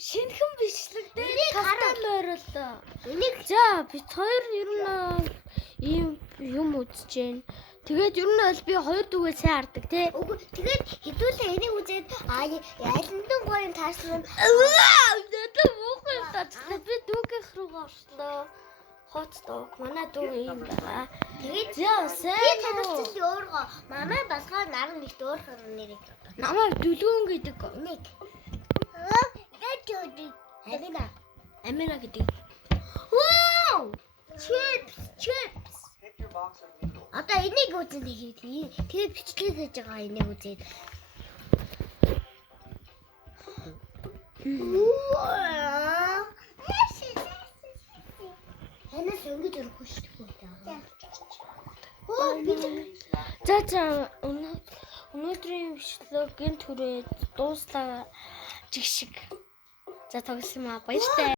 Шинэхэн бичлэгтэй тавтан нойрлоо. За бид хоёр ер нь ийм юм үзэж байна. Тэгээд ер нь бол би хоёр дүүгээ сайн хардаг тий. Үгүй тэгээд хэдүүлээ энийг үзээд ялантан гоё таарсан. Надад муухай таацлаа. Би дүүгийнх рүүгээ орчлоо. Хот дог. Манай дүү ийм байгаа. Тэгээд яа би сайн. танилцсан өөргөө мамаа басгаа нар нэгт өөрхөн нэрийг одоо. Намайг дүлгүүн гэдэг. Нэг. Дэжоди. Амина гэдэг. Вау! Chips. Одоо энийг үзэн тэгээд бичлэг хийж байгаа энийг үзээд. Ханаас өнгөж өрөхгүй шүү дээ. За өнөөдрийн бичлэгийн түрээд дууслаа жигшиг. За тоглосон маа баяртай.